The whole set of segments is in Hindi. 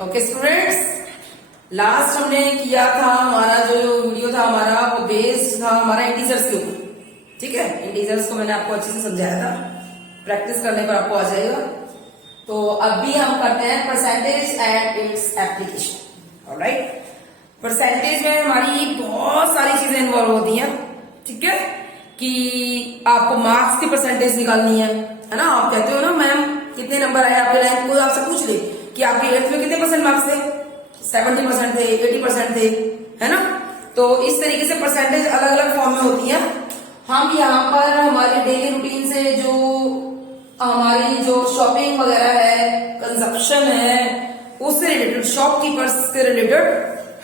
ओके स्टूडेंट्स, लास्ट हमने किया था हमारा जो वीडियो था हमारा वो बेस्ड था हमारा इंटीजर्स के ऊपर। ठीक है, इंटीजर्स को मैंने आपको अच्छे से समझाया था, प्रैक्टिस करने पर आपको आ जाएगा। तो अभी हम करते हैं percentage and its application. Alright, percentage में हमारी बहुत सारी चीजें इन्वॉल्व होती हैं। ठीक है, कि आपको मार्क्स की परसेंटेज निकालनी है ना। आप कहते हो ना मैम कितने नंबर आए आपके रैंक, कोई आपसे पूछ ले कि आपके 8th में कितने परसेंट मार्क्स थे, 70% थे, 80% थे, है ना। तो इस तरीके से परसेंटेज अलग अलग फॉर्म में होती है। हम यहाँ पर हमारे डेली रूटीन से जो हमारी जो शॉपिंग वगैरह है, कंजप्शन है, उससे रिलेटेड, शॉपकीपर्स से रिलेटेड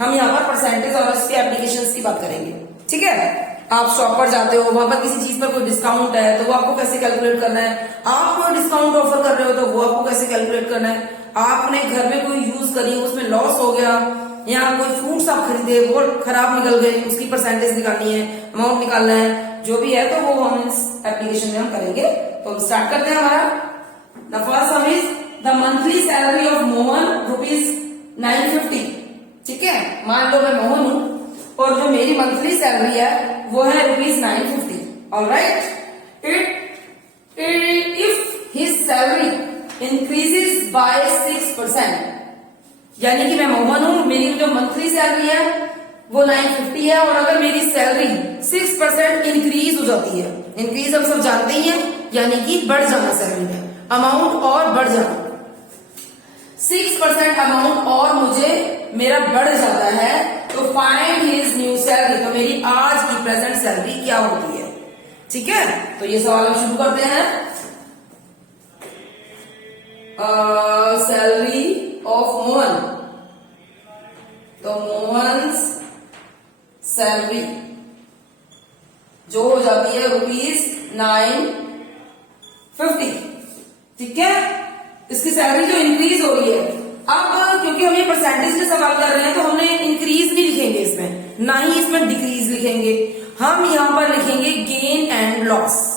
हम यहाँ पर परसेंटेज और इसके एप्लीकेशंस की बात करेंगे। ठीक है, आप शॉप पर जाते हो, वहां पर किसी चीज पर कोई डिस्काउंट है तो वो आपको कैसे कैलकुलेट करना है। आप कोई डिस्काउंट ऑफर कर रहे हो तो वो आपको कैसे कैलकुलेट करना है। आपने घर में कोई यूज करी, उसमें लॉस हो गया, या कोई फ्रूट्स आप खरीदे वो खराब निकल गए, उसकी परसेंटेज निकालनी है, अमाउंट निकालना है, जो भी है तो वो हम इस एप्लीकेशन में हम करेंगे। तो हम स्टार्ट करते हैं। हमारा the first some is the monthly salary of Mohan ₹950। ठीक है, मान लो मैं मोहन हूं और जो मेरी मंथली सैलरी है वो है ₹950। Alright, if his salary increases by 6%, यानी कि मैं मोहन हूं, मेरी जो मंथली सैलरी है वो 950 है, और अगर मेरी सैलरी 6% इंक्रीज हो जाती है, इंक्रीज हम सब जानते ही हैं, यानी कि बढ़ जाना सैलरी में, अमाउंट और बढ़ जाना, 6% अमाउंट और मुझे मेरा बढ़ जाता है, तो फाइंड हिज न्यू सैलरी, तो मेरी आज की प्रेजेंट सैलरी क्या होती है। ठीक है, तो ये सवाल हम शुरू करते हैं। सैलरी ऑफ मोहन, तो मोहन्स सैलरी जो हो जाती है ₹950। ठीक है, इसकी सैलरी जो इंक्रीज हो रही है, अब क्योंकि हम ये परसेंटेज में सवाल कर रहे हैं तो हमने इंक्रीज नहीं लिखेंगे इसमें, ना ही इसमें डिक्रीज लिखेंगे, हम यहां पर लिखेंगे गेन एंड लॉस।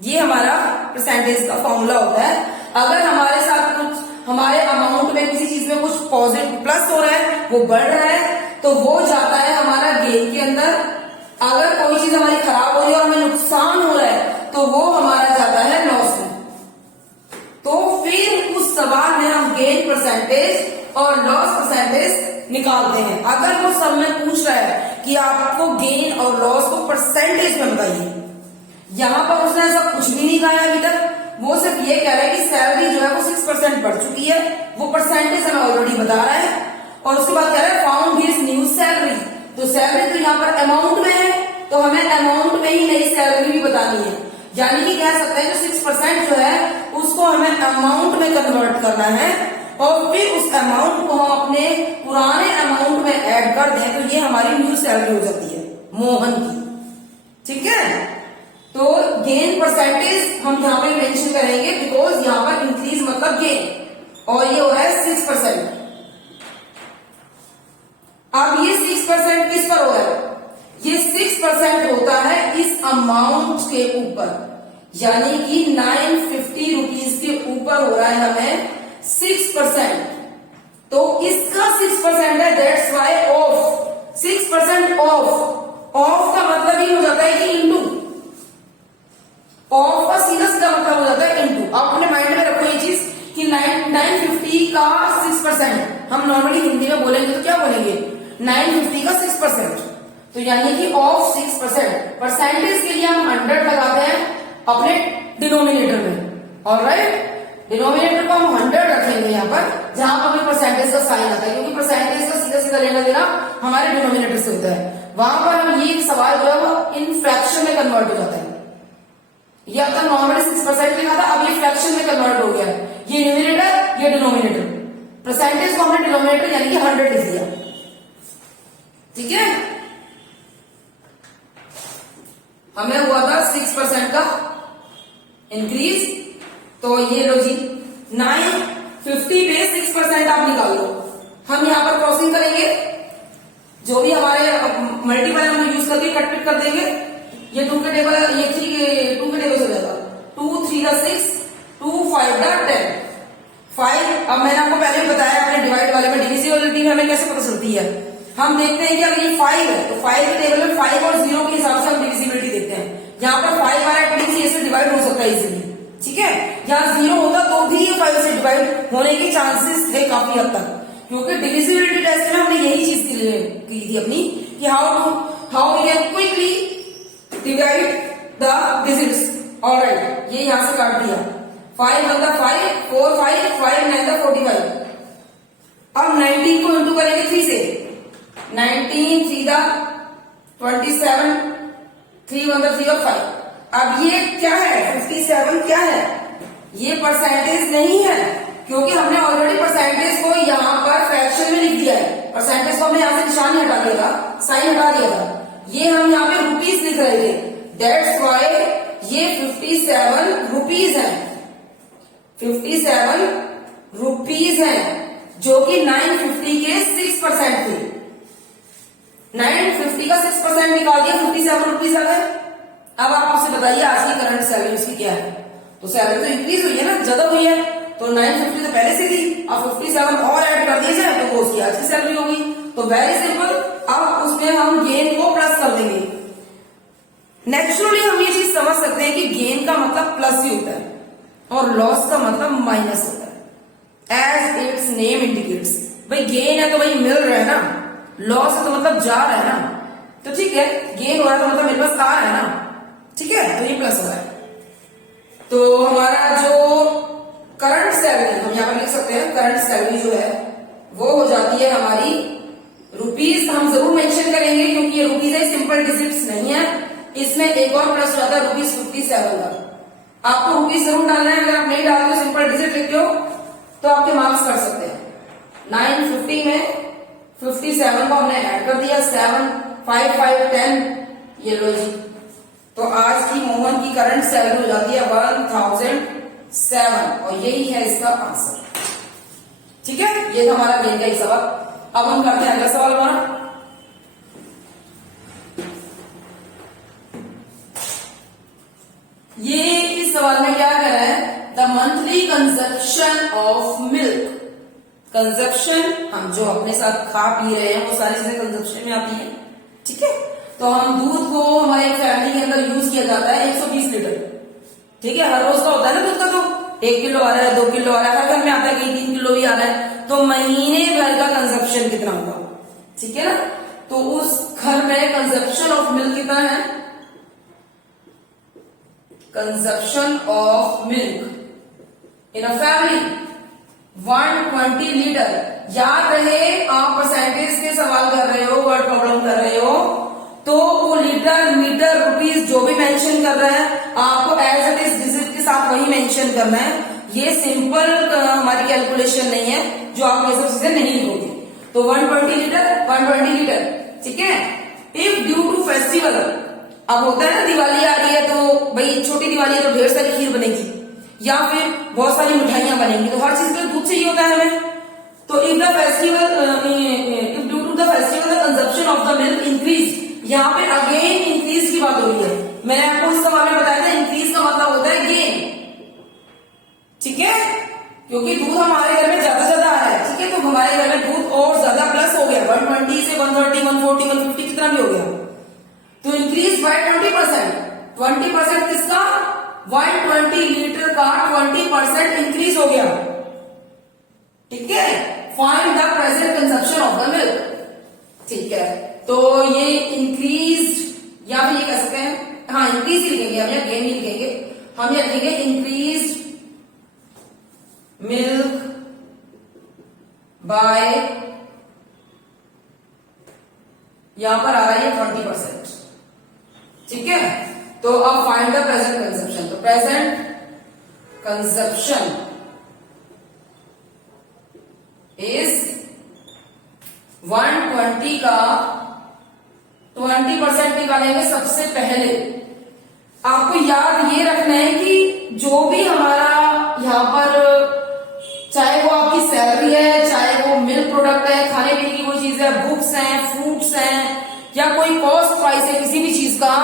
ये हमारा परसेंटेज का फॉर्मूला होता है। अगर हमारे साथ कुछ, हमारे अमाउंट में किसी चीज में कुछ पॉजिटिव प्लस हो रहा है, वो बढ़ रहा है, तो वो जाता है हमारा गेन के अंदर। अगर कोई चीज हमारी खराब हो रही है और हमें नुकसान हो रहा है तो वो हमारा जाता है लॉस में। तो फिर उस सवाल में हम गेन परसेंटेज और लॉस परसेंटेज निकालते हैं। अगर वो सब में पूछ रहा है कि आपको गेन और लॉस को परसेंटेज में बताइए, यहां पर उसने ऐसा कुछ भी नहीं कहा अभी तक, वो सिर्फ ये कह रहा है कि सैलरी जो है वो 6% बढ़ चुकी है, वो परसेंटेज हमें ऑलरेडी बता रहा है, और उसके बाद कह रहा है फाउंड हिज न्यू सैलरी। तो सैलरी तो यहाँ पर अमाउंट में है, तो हमें अमाउंट में ही नई सैलरी भी बतानी है, यानी कि कह सकते हैं जो 6% जो है उसको हमें अमाउंट में कन्वर्ट करना है, और फिर उस अमाउंट को हम अपने पुराने अमाउंट में ऐड कर दें, तो ये हमारी न्यू सैलरी हो जाती है मोहन की। ठीक है, तो गेन परसेंटेज हम यहाँ पे मेंशन करेंगे, बिकॉज यहाँ पर इंक्रीज मतलब गेन, और ये हो रहा है 6%। अब ये 6% किस पर हो रहा है, ये 6% होता है इस अमाउंट के ऊपर, यानी कि 950 रुपीज के ऊपर हो रहा है हमें 6%, तो इसका 6% है, दैट्स वाई ऑफ 6% ऑफ का मतलब ही हो जाता है कि इंटू, ऑफ का सीधा सीधा मतलब हो जाता है इंटू। आप अपने माइंड में रखो ये चीज कि 950 का 6%, हम नॉर्मली हिंदी में बोलेंगे तो क्या बोलेंगे, 950 का 6%, तो यानी कि ऑफ 6%। परसेंटेज के लिए हम 100 लगाते हैं अपने डिनोमिनेटर में। ऑलराइट, डिनोमिनेटर को हम 100 रखेंगे यहाँ पर, जहां पर भी परसेंटेज का साइन आता है, क्योंकि परसेंटेज का सीधा सीधा लेना देना हमारे डिनोमिनेटर से होता है। वहां पर हम ये सवाल जो है वो इन फ्रैक्शन में कन्वर्ट हो जाता है। ये अब तक नॉर्मली 6% लिखा था, अब ये फ्रैक्शन में कन्वर्ट हो गया, ये न्यूमिनेटर ये डिनोमिनेटर, परसेंटेज को हमने डिनोमिनेटर यानी कि 100 लिख दिया। ठीक है, हमें हुआ था 6% का इंक्रीज, तो ये लो जी 950 पे 6% आप निकाल लो। हम यहाँ पर क्रॉसिंग करेंगे, जो भी हमारे मल्टीपल हम यूज करके कट कर देंगे, ये 2 के टेबल, ये 2 के टेबल से जाएगा, 2 3 6, 2 5 10, 5 अब मैंने आपको पहले भी बताया अपने डिवाइड वाले में डिविजिबिलिटी हमें कैसे पता चलती है। हम देखते हैं कि अगर ये 5 है तो 5 के टेबल में 5 और 0 के हिसाब से हम डिविजिबिलिटी देखते हैं। यहाँ पर 5 आ रहा है तो ऐसे डिवाइड हो सकता है इजीली, ठीक है। यहाँ 0 होता तो भी ये 5 से डिवाइड होने के चांसेस थे काफी हद तक, क्योंकि डिविजिबिलिटी टेस्ट में हमने यही चीज की थी अपनी कि how we can quickly divide the digits. Alright, ये यहां से काट दिया। 5 1 5 4 5 5 9 45। अब 19 को इंटू करेंगे 3 से। 19 3 27 3 1 3 और 5। अब ये क्या है 57 क्या है, ये परसेंटेज नहीं है, क्योंकि हमने ऑलरेडी परसेंटेज को यहाँ पर फ्रैक्शन में लिख दिया है। परसेंटेज को हमने यहाँ से निशान हटा दिया था, साइन हटा दिया था। ये हम यहाँ पे रुपीस लिख रहे थे, दैट्स वाई ये 57 रुपीज है। 57 रुपीज है, जो कि 950 के 6% थे। 950 का 6% निकाल दिया, 57 रुपीज आ गए। अब आप मुझसे बताइए आज की करंट सैलरी उसकी क्या है। तो सैलरी तो इंक्रीज हुई है ना, ज्यादा हुई है, तो 950 तो पहले से थी, अब 57 और ऐड कर दिए जाए तो वो उसकी आज की सैलरी होगी। तो वेरी सिंपल, अब उसमें हम गेन को प्लस कर देंगे। नेचुरली हम ये चीज समझ सकते हैं कि गेन का मतलब प्लस ही होता है और लॉस का मतलब माइनस होता है, एज इट्स नेम इंडिकेट्स। भाई गेन है तो भाई मिल रहा है ना, लॉस है तो मतलब जा रहा है ना, तो ठीक है, गेन हो रहा है तो मतलब मेरे पास आ रहा है ना, ठीक है, तो ये प्लस हो रहा है। तो हमारा जो करंट सैलरी हम यहाँ पर लिख सकते हैं, करंट सैलरी जो है वो हो जाती है हमारी रुपीज। हम जरूर मेंशन करेंगे क्योंकि ये रुपीज है, सिंपल डिजिट्स नहीं है। इसमें एक और प्लस हो जाता है रुपीज 57 का। आपको रुपीज जरूर डालना है, अगर आप नहीं डालते हो सिंपल डिजिट लिखते हो तो आपके मार्क्स कट सकते हैं। 950 में 57 को हमने ऐड कर दिया, 7 5 5 10, ये लो जी। तो आज की मोहन की करंट सैलरी हो जाती है 1007 और यही है इसका आंसर, ठीक है। ये था हमारा गेन का ही सवाल। अब हम करते हैं अगला सवाल हमारा। ये इस सवाल में क्या कर रहा है, the monthly consumption of milk. Consumption हम जो अपने साथ खा पी रहे हैं वो सारी चीजें कंजप्शन में आती है, ठीक है। तो हम दूध को हमारे फैमिली के अंदर यूज किया जाता है 120 लीटर, ठीक है। हर रोज का होता है ना दूध का, तो 1 किलो आ रहा है, 2 किलो आ रहा है, हर घर में आता है, कहीं 3 किलो भी आ रहा है, तो महीने भर का कंजप्शन कितना होगा, ठीक है ना। तो उस घर में कंजप्शन ऑफ मिल्क कितना है, consumption of milk in a family 120 litre. याद रहे आप परसेंटेज के सवाल कर रहे हो, वर्ड प्रॉब्लम कर रहे हो, तो वो लीटर मीटर रुपीज जो भी मेंशन कर रहा है आपको एज इट इज डिजिट के साथ वही मेंशन करना है। ये सिंपल हमारी कैलकुलेशन नहीं है जो आप ये सब चीजें नहीं लिखोगे। तो 120 लीटर, ठीक है। इफ ड्यू टू फेस्टिवल, अब होता है ना दिवाली आ रही है तो भाई छोटी दिवाली है तो ढेर सारी खीर बनेगी या फिर बहुत सारी मिठाइयां बनेंगी, तो हर चीज के लिए दूध चाहिए होता है हमें। तो if due to the festival the consumption of the milk increase, यहाँ पे अगेन इंक्रीज की बात हो रही है। मैंने आपको इस सवाल में बताया था इंक्रीज का मतलब होता है गेन, ठीक है, क्योंकि दूध हमारे घर में ज्यादा आ रहा है, ठीक है। तो हमारे घर में दूध और ज्यादा प्लस हो गया, 120 से 130 140 150 कितना भी हो गया, तो इंक्रीज बाय 20%। 20% किसका, 120 लीटर का 20% इंक्रीज हो गया, ठीक है। Find the present consumption of the milk, ठीक है। तो ये इंक्रीज या फिर ये कह सकते हैं, हाँ इंक्रीज ही लिखेंगे हम, या गेन नहीं लिखेंगे हम, ये लिखेंगे इंक्रीज मिल्क बाय, यहां पर आ रहा है 20%, ठीक है। तो अब फाइंड द प्रेजेंट कंजप्शन, तो प्रेजेंट कंजप्शन इज 120 का 20% निकालेंगे सबसे पहले। आपको याद ये रखना है कि जो भी हमारा यहाँ पर, चाहे वो आपकी सैलरी है, चाहे वो मिल्क प्रोडक्ट है, खाने पीने की कोई चीज है, बुक्स हैं, फ्रूट्स हैं, या कोई कॉस्ट प्राइस है किसी भी चीज का,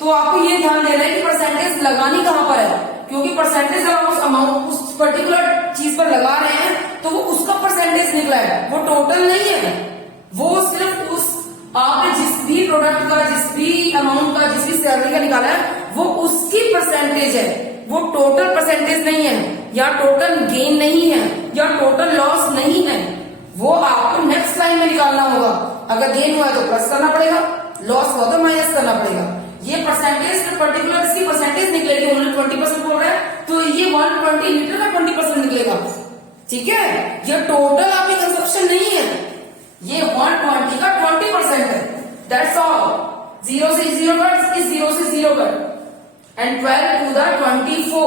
तो आपको ये ध्यान देना है कि परसेंटेज लगानी कहां पर है, क्योंकि परसेंटेज अगर आप उस अमाउंट उस पर्टिकुलर चीज पर लगा रहे हैं तो वो उसका परसेंटेज निकला है, वो टोटल नहीं है। वो सिर्फ उस आपने जिस भी प्रोडक्ट का, जिस भी अमाउंट का, जिस भी सैलरी का निकाला है, वो उसकी परसेंटेज है, वो टोटल परसेंटेज नहीं है, या टोटल गेन नहीं है, या टोटल लॉस नहीं है। वो आपको नेक्स्ट लाइन में निकालना होगा। अगर गेन हुआ है तो प्लस करना पड़ेगा, लॉस हुआ तो माइनस करना पड़ेगा। ये परसेंटेज पर्टिकुलर इसकी परसेंटेज निकलेगी। उन्होंने 20% बोल रहा है तो ये 120 लीटर का 20% निकलेगा। ठीक है, ये टोटल आपकी कंजप्शन नहीं है, ये 120 का 20% है। That's all. 0 से 0 कट, इस 0 से 0 cut, and 12 to the 24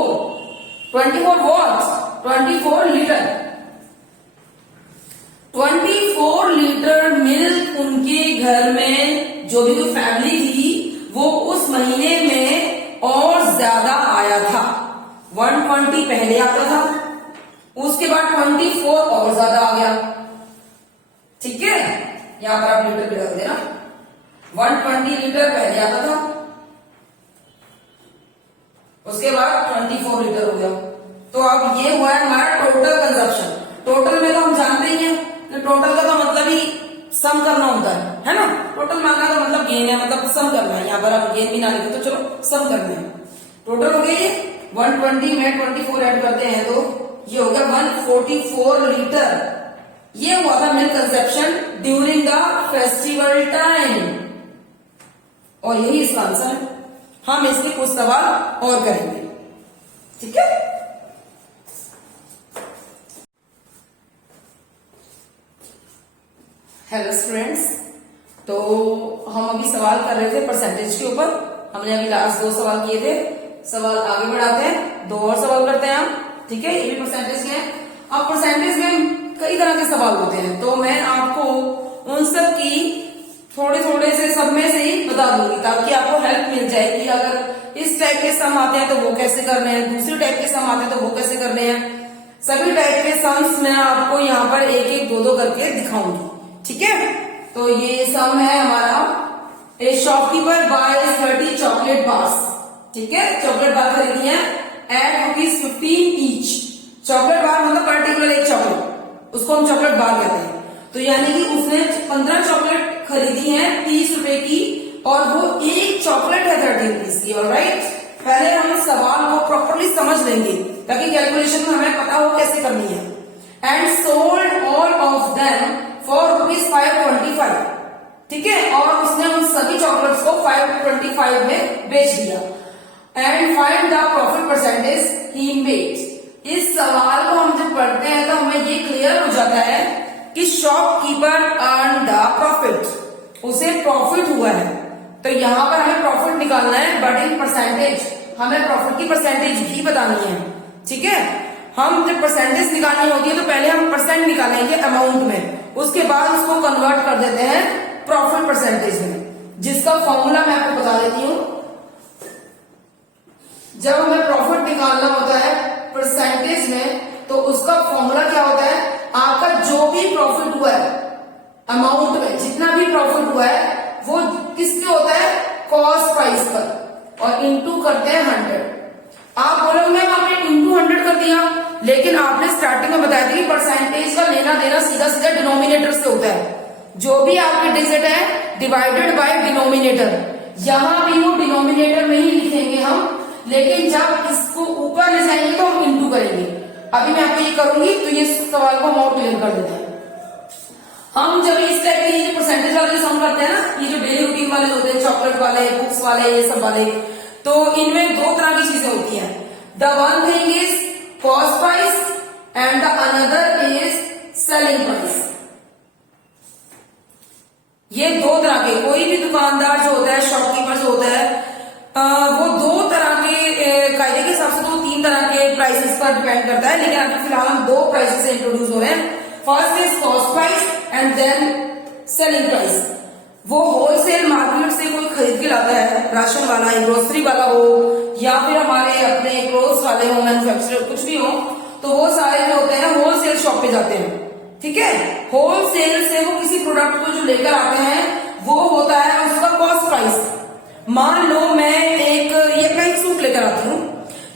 what? 24 litre. 24 litre milk उनके घर में जो भी कोई फैमिली थी वो उस महीने में और ज्यादा आया था। 120 पहले आता था, उसके बाद 24 और ज्यादा आ गया। ठीक है, यहां पर आप लीटर भी डाल देना। 120 लीटर पहले आता था, उसके बाद 24 लीटर हो गया। तो अब ये हुआ है हमारा टोटल कंजप्शन। टोटल में तो हम जानते ही हैं कि टोटल का तो मतलब ही सम करना होता है ना। टोटल मांगा का मतलब गेन है, मतलब सम करना है। यहाँ पर हम गेन भी ना लिखे तो चलो सम करना है। टोटल हो गया ये 120 में 24 ऐड करते हैं तो ये हो गया 144 लीटर। ये हुआ था milk consumption during the festival time, और यही इसका आंसर है। हम इसके कुछ सवाल और करेंगे। ठीक है, हेलो स्टूडेंट्स। तो हम अभी सवाल कर रहे थे परसेंटेज के ऊपर। हमने अभी लास्ट 2 सवाल किए थे। सवाल आगे बढ़ाते हैं, 2 और सवाल करते हैं हम। ठीक है, ये भी परसेंटेज के हैं। अब परसेंटेज में कई तरह के सवाल होते हैं, तो मैं आपको उन सब की थोड़े से सब में से ही बता दूंगी, ताकि आपको हेल्प मिल जाए कि अगर इस टाइप के सम आते हैं तो वो कैसे करने हैं, दूसरे टाइप के सम आते हैं तो वो कैसे करने हैं। सभी टाइप के सम्स मैं आपको यहाँ पर 1-1, 2-2 करके दिखाऊंगी। ठीक है, तो ये सम है हमारा, a shopkeeper buy 30 chocolate bars. ठीक है, चॉकलेट बार खरीदी है एट ₹15 ईच। चॉकलेट बार मतलब पर्टिकुलर एक चॉकलेट, उसको हम चॉकलेट बार कहते हैं। तो यानी कि उसने 15 चॉकलेट खरीदी है 30 रुपए की, और वो एक चॉकलेट है 30 रुपीज की। ऑलराइट, पहले हम सवाल को प्रॉपरली समझ लेंगे ताकि कैलकुलेशन में हमें पता हो कैसे करनी है। And sold all of them for ₹525। ठीक है, और उसने उन सभी चॉकलेट्स को 525 में बेच दिया। And find the profit percentage he made. इस सवाल को हम जब पढ़ते हैं तो हमें ये क्लियर हो जाता है कि शॉपकीपर अर्न द प्रॉफिट, उसे प्रॉफिट हुआ है। तो यहां पर हमें प्रॉफिट निकालना है, बट इन परसेंटेज। हमें प्रॉफिट की परसेंटेज भी बतानी है। ठीक है, हम जब परसेंटेज निकालनी होती है तो पहले हम परसेंट निकालेंगे अमाउंट में, उसके बाद उसको कन्वर्ट कर देते हैं प्रॉफिट परसेंटेज में, जिसका फॉर्मूला मैं आपको बता देती हूं। जब हमें प्रॉफिट निकालना होता है परसेंटेज में तो उसका फॉर्मूला क्या होता है, आपका जो भी प्रॉफिट हुआ है अमाउंट में, जितना भी प्रॉफिट हुआ है वो किससे होता है, कॉस्ट प्राइस पर, और इंटू करते हैं 100। आप बोलोगे मैम आपने इंटू 100 कर दिया, लेकिन आपने स्टार्टिंग में बताया था कि परसेंटेज का लेना देना सीधा सीधा डिनोमिनेटर से होता है। जो भी आपके डिजिट है डिवाइडेड बाय डिनोमिनेटर, यहां भी वो डिनोमिनेटर में ही लिखेंगे हम, लेकिन जब इसको ऊपर ले जाएंगे तो हम इंटू करेंगे। अभी मैं आपको ये करूंगी तो ये सवाल को हम और क्लियर कर देते हैं। हम जब इस टाइप के ये परसेंटेज वाले सम करते हैं ना, ये जो डेली रूटीन वाले होते हैं, चॉकलेट वाले, बुक्स वाले, ये सब वाले, तो इनमें 2 तरह की चीजें होती हैं। The one thing is cost price and the another is selling price. ये 2 तरह के, कोई भी दुकानदार जो होता है, शॉपकीपर जो होता है, वो 2 तरह के कायदे के हिसाब से तो 3 तरह के प्राइसेस पर डिपेंड करता है, लेकिन अभी फिलहाल हम 2 प्राइसेस से इंट्रोड्यूस हो रहे हैं। First is cost price and then selling price. वो होलसेल मार्केट से कोई खरीद के लाता है, राशन वाला, ग्रोसरी वाला हो, या फिर हमारे अपने क्लोथ्स वाले हो, मैन्युफैक्चरर कुछ भी हो, तो वो सारे जो होते हैं होलसेल शॉप पे जाते हैं। ठीक है, होलसेल से वो किसी प्रोडक्ट को जो लेकर आते हैं वो होता है उसका कॉस्ट प्राइस। मान लो मैं ये अपना एक सूट लेकर आती हूँ,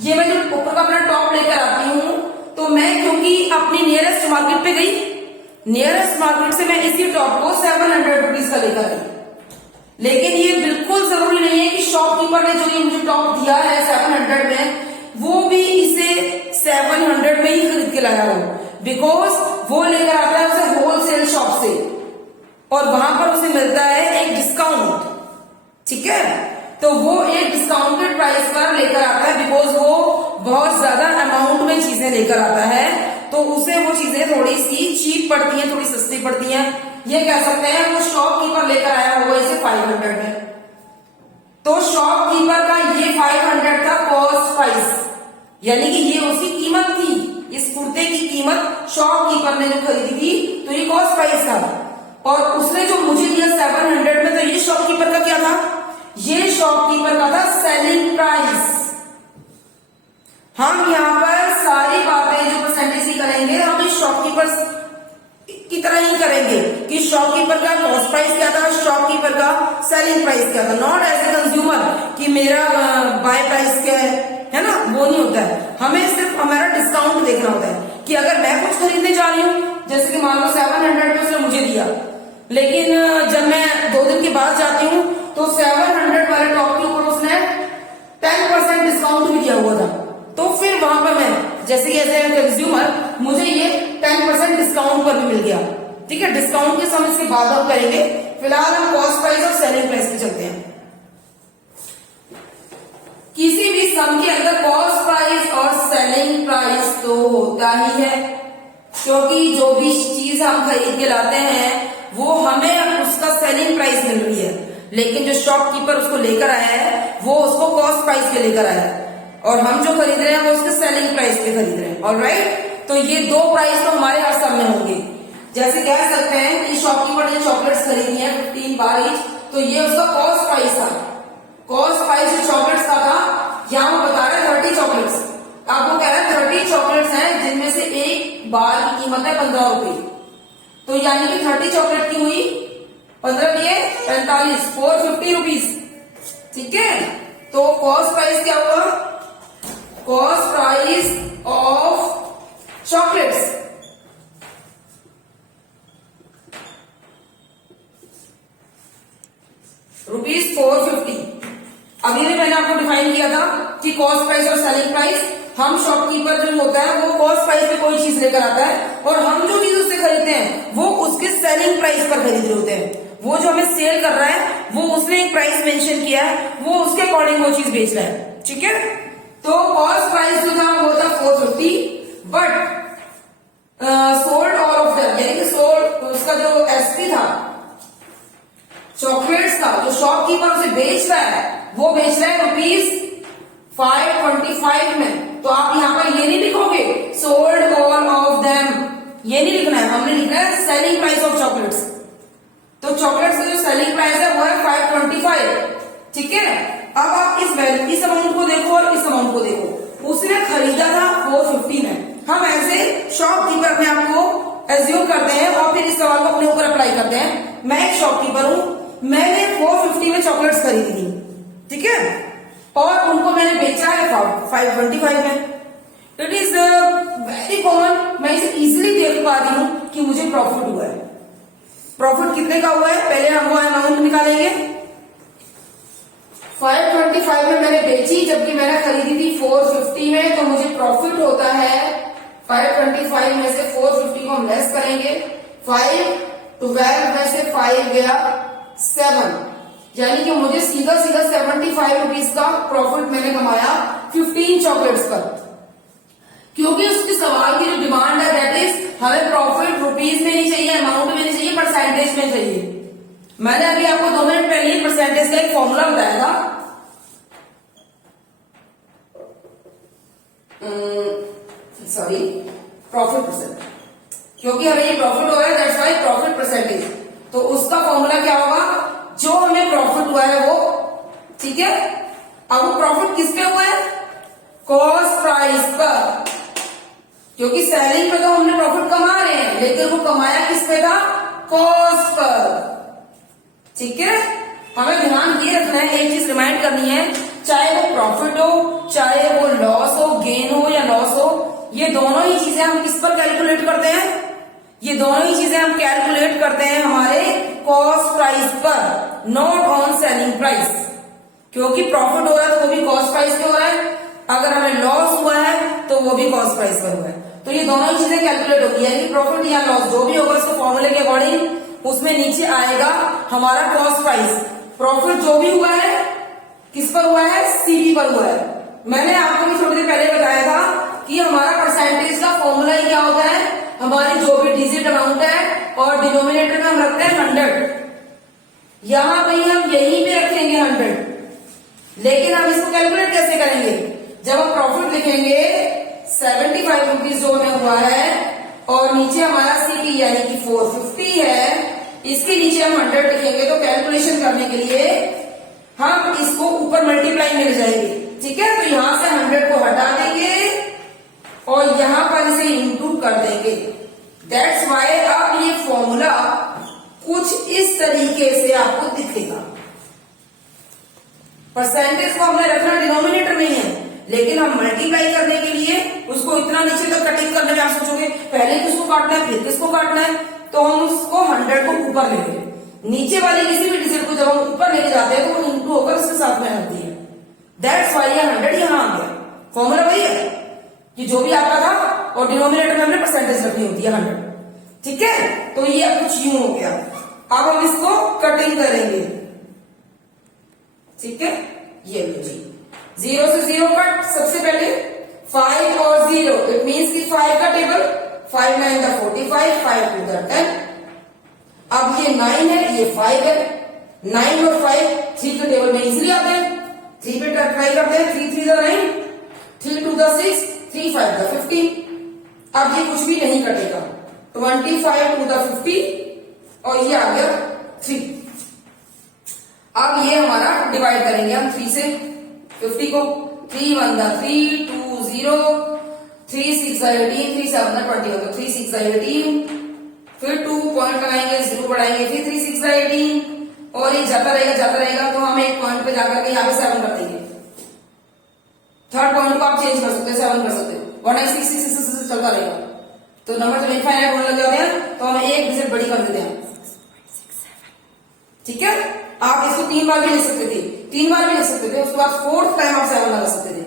ये मैं जो ऊपर का अपना टॉप लेकर आती हूँ, तो मैं क्योंकि अपनी नियरेस्ट मार्केट पे गई, नियरेस्ट मार्केट से मैं इसी टॉप को 700 रुपीज का लेकर आई। लेकिन ये बिल्कुल जरूरी नहीं है कि शॉपकीपर ने जो ये मुझे टॉप दिया है 700 में, वो भी इसे 700 में ही खरीद के लाया हो, बिकॉज वो लेकर आता है उसे होलसेल शॉप से और वहां पर उसे मिलता है एक डिस्काउंट। ठीक है, तो वो एक डिस्काउंटेड प्राइस पर लेकर आता है, बिकॉज वो बहुत ज्यादा अमाउंट में चीजें लेकर आता है, तो उसे वो चीजें थोड़ी सी चीप पड़ती हैं, थोड़ी सस्ती पड़ती हैं। ये कह सकते हैं वो शॉपकीपर लेकर आया होगा इसे 500 में, तो शॉपकीपर का ये 500 था कॉस्ट प्राइस, यानी कि ये उसकी कीमत थी। इस कुर्ते की कीमत शॉपकीपर ने जो खरीदी थी तो ये कॉस्ट प्राइस था, और उसने जो मुझे दिया 700 में, तो ये शॉपकीपर का क्या था? ये शॉपकीपर का था सेलिंग प्राइस। हम यहाँ पर सारी बातें जो परसेंटेज की करेंगे हम इस शॉपकीपर की तरह ही करेंगे कि शॉपकीपर का कॉस्ट प्राइस क्या था, शॉपकीपर का सेलिंग प्राइस क्या था, नॉट एज ए कंज्यूमर कि मेरा बाय प्राइस क्या है ना, वो नहीं होता है। हमें सिर्फ हमारा डिस्काउंट देखना होता है कि अगर मैं कुछ खरीदने जा रही हूँ, जैसे कि मान लो 700 में उसने मुझे दिया, लेकिन जब मैं 2 दिन के बाद जाती हूँ तो 700 वाले टॉप के ऊपर उसने 10% डिस्काउंट भी दिया हुआ था, तो फिर वहां पर मैं जैसे कि एज ए कंज्यूमर मुझे ये 10% डिस्काउंट पर भी मिल गया। ठीक है, डिस्काउंट के समय इसके बाद हम करेंगे, फिलहाल हम कॉस्ट प्राइस और सेलिंग प्राइस पे चलते हैं। किसी भी सम के अंदर कॉस्ट प्राइस और सेलिंग प्राइस तो होता ही है, क्योंकि जो भी चीज हम खरीद के लाते हैं वो हमें उसका सेलिंग प्राइस मिल रही है, लेकिन जो शॉपकीपर उसको लेकर आया है वो उसको कॉस्ट प्राइस पे लेकर आया है, और हम जो खरीद रहे हैं वो उसके सेलिंग प्राइस पे खरीद रहे हैं। ऑलराइट, तो ये 2 प्राइस तो हमारे हर सब में होंगे। जैसे कह सकते हैं कि शॉपकीपर ने चॉकलेट्स खरीदी है 15 बार ईच, तो ये उसका कॉस्ट प्राइस था। कॉस्ट प्राइस जो चॉकलेट्स का था, यहाँ वो बता रहे हैं 30 चॉकलेट्स, आपको कह रहा है 30 चॉकलेट्स हैं जिनमें से एक बार की कीमत है 15 रुपए, तो यानी कि 30 चॉकलेट की हुई 15 दिए 45, 450 रुपीज। ठीक है, तो कॉस्ट प्राइस क्या हुआ? Cost price of chocolates ₹450। अभी भी मैंने आपको डिफाइन किया था कि कॉस्ट प्राइस और सेलिंग प्राइस, हम शॉपकीपर जो होता है वो कॉस्ट प्राइस पे कोई चीज लेकर आता है, और हम जो चीज उससे खरीदते हैं वो उसके सेलिंग प्राइस पर खरीद रहे होते हैं। वो जो हमें सेल कर रहा है वो उसने एक प्राइस मेंशन किया है, वो उसके अकॉर्डिंग वो चीज बेच रहा है। ठीक है, तो कॉस्ट प्राइस जो था वो था 450, but sold all of them, यानी कि सोल्ड उसका जो एसपी था चॉकलेट्स का, जो शॉपकीपर उसे बेच रहा है वो बेच रहा है ₹525 में। तो आप यहाँ पर ये नहीं लिखोगे सोल्ड ऑल ऑफ देम, ये नहीं लिखना है, हमने लिखना है सेलिंग प्राइस ऑफ चॉकलेट्स। तो चॉकलेट्स का जो सेलिंग प्राइस है वो है 525। ठीक है, अब आप इस अमाउंट को देखो और इस अमाउंट को देखो, उसने खरीदा था 450 में। हम ऐसे शॉपकीपर अपने आप को एज्यूम करते हैं और फिर इस सवाल को अपने ऊपर अप्लाई करते हैं। मैं एक शॉपकीपर हूं, मैंने 450 में चॉकलेट्स खरीदी थी, ठीक है, और उनको मैंने बेचा है 525 में। इट इज वेरी कॉमन, मैं इसे इजिली देख पाती हूं कि मुझे प्रॉफिट हुआ है। प्रॉफिट कितने का हुआ है, पहले हम वो अमाउंट निकालेंगे। 525 में मैंने बेची, जबकि मैंने खरीदी थी 450 में, तो मुझे प्रॉफिट होता है 525 में से 450 को हम लेस करेंगे, 512 में से 5 गया 7, यानी कि मुझे सीधा 75 रुपीज का प्रॉफिट मैंने कमाया 15 चॉकलेट्स पर। क्योंकि उसके सवाल की जो डिमांड है दैट इज हमें प्रॉफिट रुपीज में नहीं चाहिए, अमाउंट में नहीं चाहिए, परसेंटेज में चाहिए। मैंने अभी आपको 2 मिनट पहले परसेंटेज का एक फॉर्मूला बताया था, सॉरी प्रॉफिट परसेंट, क्योंकि हमें ये प्रॉफिट हो रहा है दैट्स व्हाई प्रॉफिट परसेंटेज। तो उसका फॉर्मूला क्या होगा, जो हमें प्रॉफिट हुआ है वो, ठीक है, अब वो प्रॉफिट किस पे हुआ है, कॉस्ट प्राइस पर, क्योंकि सेलिंग पे तो हमने प्रॉफिट कमा रहे हैं, लेकिन वो कमाया किस पे था, कॉस्ट पर। ठीक है, हमें ध्यान ये रखना है, एक चीज रिमाइंड करनी है, चाहे वो प्रॉफिट हो, चाहे वो लॉस हो, गेन हो या लॉस हो, ये दोनों ही चीजें हम किस पर कैलकुलेट करते हैं, ये दोनों ही चीजें हम कैलकुलेट करते हैं हमारे कॉस्ट प्राइस पर, नॉट ऑन सेलिंग प्राइस। क्योंकि प्रॉफिट हो रहा है तो वो भी कॉस्ट प्राइस पे हो रहा है, अगर हमें लॉस हुआ है तो वो भी कॉस्ट प्राइस पर हुआ है। तो ये दोनों ही चीजें कैलकुलेट होगी, यानी प्रॉफिट या लॉस जो भी होगा उसके फॉर्मूले के अकॉर्डिंग उसमें नीचे आएगा हमारा कॉस्ट प्राइस। प्रॉफिट जो भी हुआ है किस पर हुआ है, सीपी पर हुआ है। मैंने आपको भी थोड़ी देर पहले बताया था कि हमारा परसेंटेज का फॉर्मूला ही क्या होता है, हमारी जो भी डिजिट अमाउंट है और डिनोमिनेटर में हम रखते हैं 100, यहां पे हम यहीं पे रखेंगे 100। लेकिन हम इसको कैलकुलेट कैसे करेंगे, जब हम प्रॉफिट लिखेंगे 75 रुपीज जो हमें हुआ है और नीचे हमारा सीपी यानी कि 450 है, इसके नीचे हम 100 लिखेंगे तो कैलकुलेशन करने के लिए हम इसको ऊपर मल्टीप्लाई मिल जाएंगे। ठीक है, तो यहां से 100 को हटा देंगे और यहां पर इसे इंटू कर देंगे। दैट्स वाई अब ये फॉर्मूला कुछ इस तरीके से आपको दिखेगा। परसेंटेज को हमने रखना डिनोमिनेटर में है, लेकिन हम मल्टीप्लाई करने के लिए उसको इतना नीचे तक कटिंग करने में आप सोचोगे पहले किसको काटना है फिर किसको काटना है, तो हम उसको 100 को ऊपर लेंगे। नीचे वाली किसी भी डिजिट को जब हम ऊपर लेके जाते हैं तो वो इंटू होकर उसके साथ में आती है। दैट्स वाई 100 यहां आ गया। फॉर्मूला वही है कि जो भी आपका था और डिनोमिनेटर में हमने परसेंटेज रखनी होती है 100। ठीक है, तो ये अब कुछ यूं हो गया। अब हम इसको कटिंग करेंगे। ठीक है, ये लो जी, 0 से 0 कट। सबसे पहले 5 और 0, इट मीन्स कि 5 का टेबल 5 9 का 45, 5 2 का 10। अब ये 9 है, ये 5 है। 9 और 5 3 के टेबल में इजीली आते हैं। 3 पे ट्राई करते हैं, 3 3 9, 3 2 6, 3 5 का 15। अब ये कुछ भी नहीं कटेगा, 25 2 का 50 और ये आ गया 3। अब ये हमारा डिवाइड करेंगे हम 3 से 50 को। 3 1 का 3, 2 0, 3 6 का 18, 3 7 का 20 होगा, 3 6 का 18, फिर 2 पॉइंट लगाएंगे, 0 बढ़ाएंगे, फिर 3 6 का 18 और ये जाता रहेगा। तो हम एक पॉइंट पे जाकर के यहाँ पे 7 कर देंगे। थर्ड पॉइंट को आप चेंज कर सकते हो, 7 कर सकते हो। 1 6 6 6 6 चलता रहेगा। तो नंबर जब इनफाइनाइट होने लग जाते हैं तो हम एक डिजिट बड़ी कर देते हैं। ठीक है, आप इसको 3 बार भी लिख सकते थे, 3 बार भी लिख सकते थे, उसके बाद 4th टाइम आप 7 लगा सकते थे।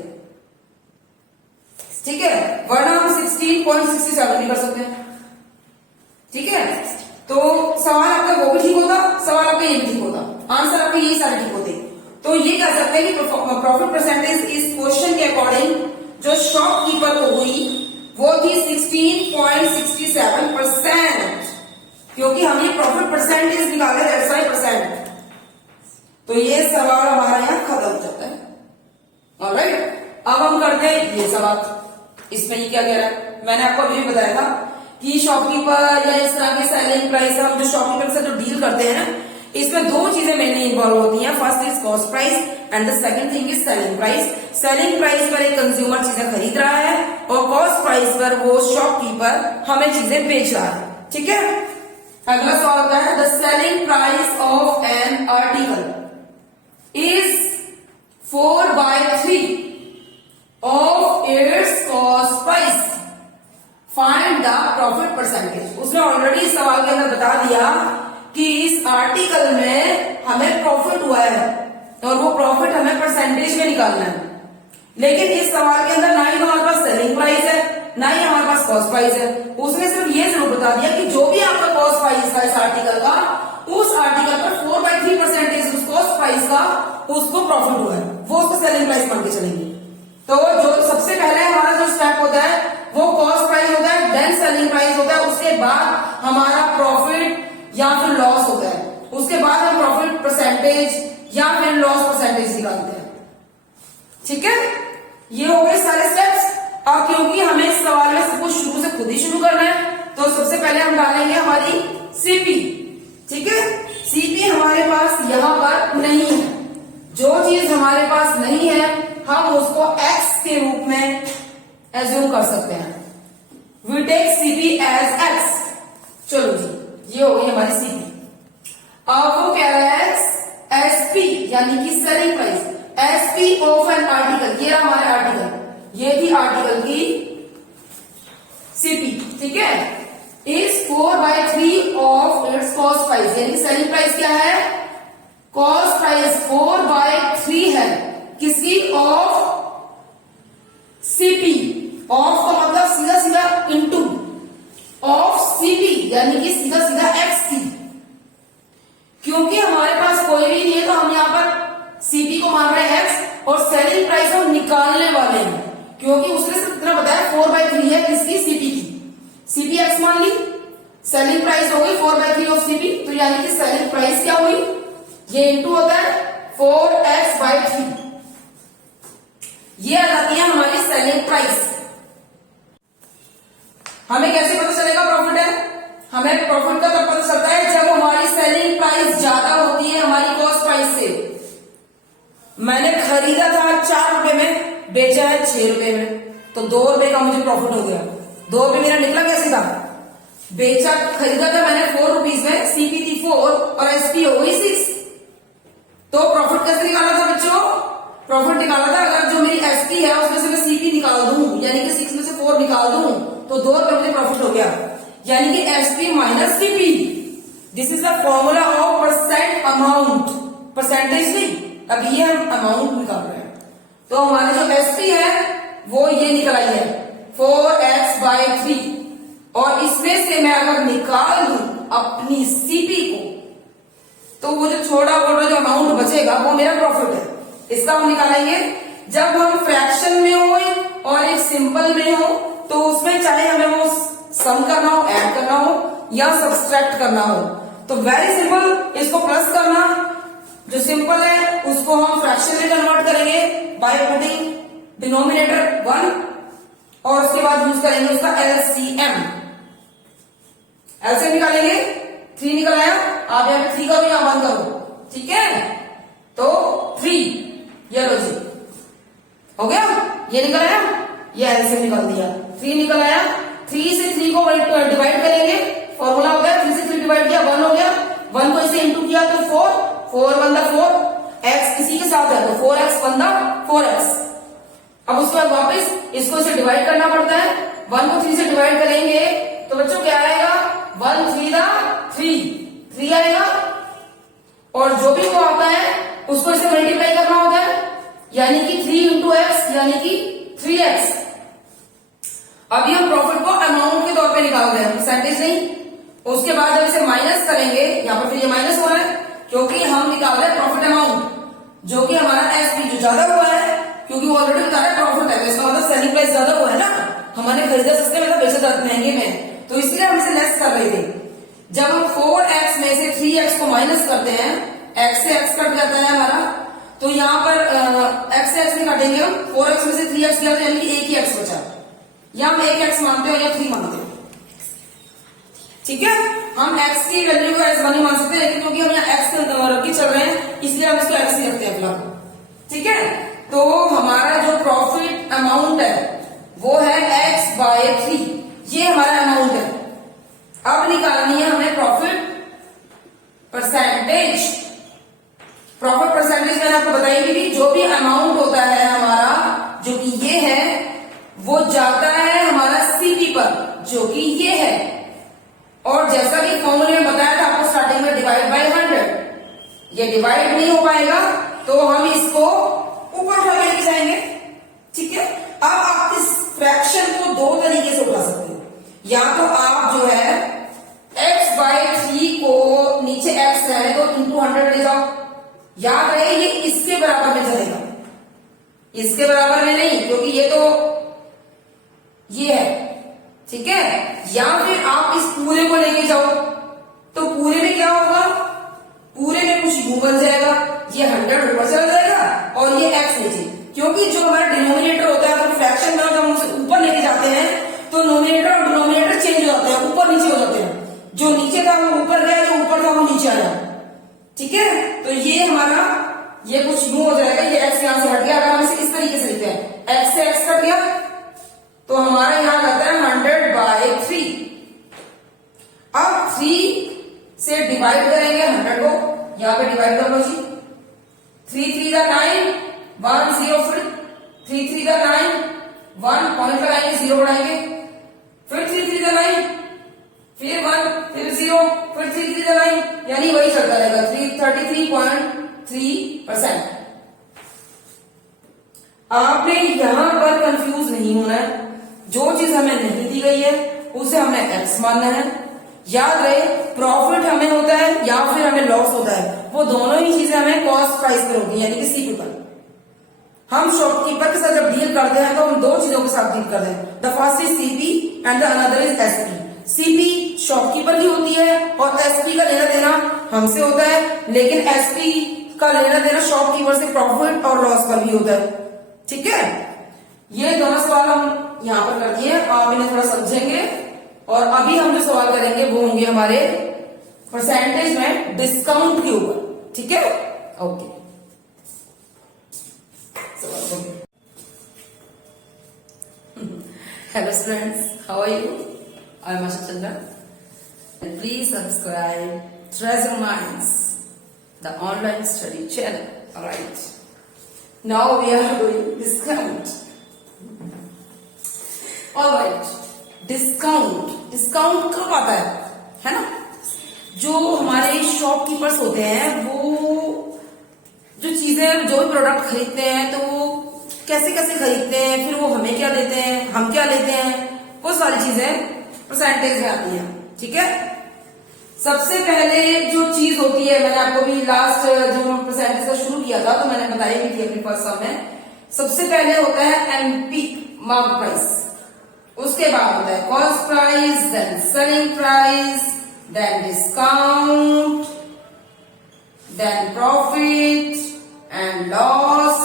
ठीक है, वरना हम 16.67 भी कर सकते हैं। ठीक है, तो सवाल आपका वो भी ठीक होता, सवाल आपका ये भी ठीक होता, आंसर आपके यही सारे ठीक होते। तो ये कह सकते हैं कि प्रॉफिट परसेंटेज इस क्वेश्चन के अकॉर्डिंग जो शॉपकीपर को हुई वो थी 16.67%, क्योंकि हम ये प्रॉफिट परसेंटेज निकाले, दैट्स वाई %। तो ये सवाल हमारा यहाँ खत्म हो जाता है। ऑलराइट, अब हम करते हैं ये सवाल। इसमें ये क्या कह रहा है, मैंने आपको अभी भी बताया था कि शॉपकीपर या इस तरह के सेलिंग प्राइस, हम जो शॉपकीपर से जो डील करते हैं इसमें 2 चीजें मेनली इन्वॉल्व होती हैं। First is cost price and the second thing is selling price. Selling price पर एक कंज्यूमर चीजें खरीद रहा है और कॉस्ट प्राइस पर वो शॉपकीपर हमें चीजें बेच रहा है। ठीक है, अगला सवाल होता है the selling price of an article is 4/3 of its cost price, find the profit percentage. उसने ऑलरेडी सवाल के अंदर बता दिया कि इस आर्टिकल में हमें प्रॉफिट हुआ है और वो प्रॉफिट हमें परसेंटेज में निकालना है। लेकिन इस सवाल के अंदर ना ही हमारे पास सेलिंग प्राइस है ना ही हमारे पास कॉस्ट प्राइस है। उसने सिर्फ ये जरूर बता दिया कि जो भी आपका कॉस्ट प्राइस था इस आर्टिकल का, उस आर्टिकल पर 4/3% उस कॉस्ट प्राइस का उसको प्रॉफिट हुआ है, वो उसको सेलिंग प्राइस मान के चलेंगे। तो जो सबसे पहले हमारा जो स्टेप होता है वो कॉस्ट प्राइस होता है, देन सेलिंग प्राइस होता है, उसके बाद हमारा प्रॉफिट या फिर लॉस होता है, उसके बाद हम प्रॉफिट परसेंटेज या फिर लॉस परसेंटेज निकालते हैं। ठीक है, ये हो गए सारे स्टेप्स। अब क्योंकि हमें इस सवाल में सब कुछ शुरू से खुद ही शुरू करना है, तो सबसे पहले हम डालेंगे हमारी सीपी। ठीक है, सीपी हमारे पास यहां पर नहीं है। जो चीज हमारे पास नहीं है हम उसको एक्स के रूप में एज्यूम कर सकते हैं। We take CP as X. चलो जी, ये हो गई हमारी सीपी। अब वो कह रहा है एसपी यानी कि selling price, SP of an article. ये रहा हमारा आर्टिकल, ये थी आर्टिकल की सीपी। ठीक है, is 4/3 of its cost price, यानी कि सेलिंग प्राइस क्या है, कॉस्ट प्राइस 4/3 है किसकी, ऑफ सीपी। ऑफ का मतलब सीधा सीधा इनटू, ऑफ सीपी यानी कि सीधा सीधा एक्स की। क्योंकि हमारे पास कोई भी नहीं है तो हम यहाँ पर सीपी को मान रहे हैं एक्स और सेलिंग प्राइस हम निकालने वाले हैं, क्योंकि उसने सिर्फ इतना बताया 4/3 है किसकी, सीपी की। सीपी एक्स मान ली, सेलिंग प्राइस हो गई 4/3 ऑफ सीपी, तो यानी कि सेलिंग प्राइस क्या हुई, ये इंटू होता है 4x/3, ये आ जाती है हमारी सेलिंग प्राइस। हमें कैसे पता चलेगा प्रॉफिट है, हमें प्रॉफिट का तब पता चलता है जब हमारी सेलिंग प्राइस ज्यादा होती है हमारी कॉस्ट प्राइस से। मैंने खरीदा था 4 रुपए में, बेचा है 6 रुपए में, तो 2 रुपए का मुझे प्रॉफिट हो गया। 2 रुपए मेरा निकला कैसे था, बेचा खरीदा था मैंने 4 रुपीज में, सीपी थी 4 और एसपी हो गई 6, तो प्रॉफिट कैसे निकाला था बच्चों, प्रॉफिट निकाला था अगर जो मेरी एसपी है उसमें से मैं सीपी निकाल दूं, यानी कि 6 में से 4 निकाल दूं, तो 2 रुपए मुझे प्रॉफिट हो गया, यानी कि SP minus CP. This is the formula of percent amount, percentage नहीं, अब ये हम अमाउंट निकाल रहे हैं। तो हमारा जो एसपी है वो ये निकल आई है 4x/3, और इसमें से मैं अगर निकाल दूं अपनी सीपी को, तो वो जो छोटा मोटा जो अमाउंट बचेगा वो मेरा प्रॉफिट है। इसका हम निकालेंगे जब हम फ्रैक्शन में हो और एक सिंपल में हो, तो उसमें चाहे हमें वो सम करना हो, ऐड करना हो या सब्सट्रैक्ट करना हो, तो वेरी सिंपल, इसको प्लस करना, जो सिंपल है उसको हम फ्रैक्शन में कन्वर्ट करेंगे बाय पुटिंग डिनोमिनेटर 1, और उसके बाद यूज करेंगे उसका एलसीएम। एलसीएम निकालेंगे, 3 निकल आया, आप यहाँ पे 3 का भी यहाँ वन करो, ठीक है, तो 3, ये लो जी, हो गया, ये निकल आया, ये एलसीएम निकाल दिया, 3 निकल आया, 3 से 3 को डिवाइड करेंगे, फॉर्मूला हो गया, 3 से 3 डिवाइड किया 1 हो गया, 1 को इसे इंटू किया तो 4, 4 1 4, x इसी के साथ है तो 4x 1 4x। अब उसके बाद वापस इसको इसे डिवाइड करना पड़ता है, 1 को 3 से डिवाइड करेंगे तो बच्चों क्या आएगा, 1 3 3 आएगा, और जो भी वो आता है उसको इसे मल्टीप्लाई करना होता है, यानी कि 3 इंटू एक्स यानी कि 3x। अभी हम प्रॉफिट को अमाउंट के तौर पे निकाल रहे हैं, परसेंटेज नहीं। उसके बाद जब इसे माइनस करेंगे, यहाँ पर फिर ये माइनस हो रहा है क्योंकि हम निकाल रहे हैं प्रॉफिट अमाउंट, जो कि हमारा एसपी जो ज्यादा हुआ है, क्योंकि वो ऑलरेडी बता रहा है प्रॉफिट है, तो इसका मतलब सेलिंग प्राइस ज्यादा हुआ है ना, हमने खरीदा सस्ते में था, बेचा ज्यादा महंगे में, तो इसलिए हम इसे लेस कर रहे थे। जब हम 4x में से 3x को माइनस करते हैं, x से x कट जाता है हमारा, तो यहाँ पर x से x नहीं काटेंगे हम, 4x में से 3x गया यानी कि एक ही x बचा, या हम एक x मानते हो या 3 मानते हो, ठीक है। हम x की वैल्यू को x नहीं मान सकते, लेकिन क्योंकि हम यहाँ x रख के चल रहे हैं इसलिए हम इसको x ही रखते हैं फिलहाल, ठीक है। तो हमारा जो प्रॉफिट अमाउंट है वो है x/3, ये हमारा अमाउंट है। अब निकालनी है हमें प्रॉफिट परसेंटेज। प्रॉफिट परसेंटेज मैंने आपको बताई थी, जो भी अमाउंट होता है हमारा, जो कि ये है, वो जाता है हमारा सीपी पर, जो कि ये है, और जैसा कि फॉर्मूले में बताया था आपको स्टार्टिंग में, डिवाइड बाय 100। ये डिवाइड नहीं हो पाएगा तो हम इसको ऊपर उठा लेके जाएंगे, ठीक है। अब आप इस फ्रैक्शन को 2 तरीके से उठा सकते हो, या तो आप जो है x/3 को नीचे x है तो इंटू 100 ले जाओ, याद रहे ये इसके बराबर में चलेगा, इसके बराबर में नहीं, क्योंकि ये तो ये है, ठीक है। या फिर आप इस पूरे को लेके जाओ, तो पूरे में क्या होगा, पूरे में कुछ यू बन जाएगा, ये 100 ऊपर चला जाएगा और ये x नीचे, क्योंकि जो हमारा डिनोमिनेटर होता है, अगर फ्रैक्शन में जब हम उसे ऊपर लेके जाते हैं तो नोमिनेटर और डिनोमिनेटर चेंज हो जाते हैं, ऊपर नीचे हो जाते हैं, जो नीचे था वो ऊपर गया, जो ऊपर था वो नीचे आया, ठीक है। तो ये हमारा ये कुछ यू हो जाएगा, ये x यहां से हट गया। अगर हम इसे इस तरीके से लिखते हैं, x से x कट गया तो हमारा यहां आता है 100/3। अब 3 से डिवाइड करेंगे 100 को, यहां पे डिवाइड कर लो जी, 3 3 का 9, 1 0, फिर 3 3 का 9, 1 पॉइंट लगाएंगे, 0 बढ़ाएंगे, फिर 3 3 का 9, फिर 1 फिर 3 यानी वही चलता रहेगा 33.3%। आपने यहां पर कंफ्यूज नहीं होना है, जो चीज हमें नहीं दी गई है उसे हमें एक्स मानना है। याद रहे प्रॉफिट हमें होता है या फिर हमें लॉस होता है, वो दोनों ही चीजें हमें कॉस्ट प्राइस पर होती है, यानी कि सीपी पर। हम शॉपकीपर के साथ जब डील करते हैं तो हम दो चीजों के साथ डील करते हैं, the first is CP and the another is SP. CP shopkeeper की होती है और एसपी का लेना देना हमसे होता है, लेकिन एसपी का लेना देना शॉपकीपर से प्रॉफिट और लॉस पर भी होता है। ठीक है, ये दोनों सवाल हम यहां पर कर दिए, आप इन्हें थोड़ा समझेंगे। और अभी हम जो सवाल करेंगे वो होंगे हमारे परसेंटेज में डिस्काउंट के ऊपर। ठीक है, okay. Hello students, how are you? I am Asha Chandra and please subscribe Treasure Minds, the online study channel. Alright, now we are doing discount. Alright, discount कब आता है ना? जो हमारे शॉपकीपर्स होते हैं वो जो चीजें जो भी प्रोडक्ट खरीदते हैं तो वो कैसे कैसे खरीदते हैं, फिर वो हमें क्या देते हैं, हम क्या लेते हैं, वो सारी चीजें परसेंटेज में आती है। ठीक है, सबसे पहले जो चीज होती है, मैंने आपको भी लास्ट जब हम परसेंटेज का शुरू किया था तो मैंने बताई भी थी अपनी फर्स्ट सम में, सबसे पहले होता है एमपी मार्क प्राइस, उसके बाद होता है cost price, then selling price, then discount, then profit and loss,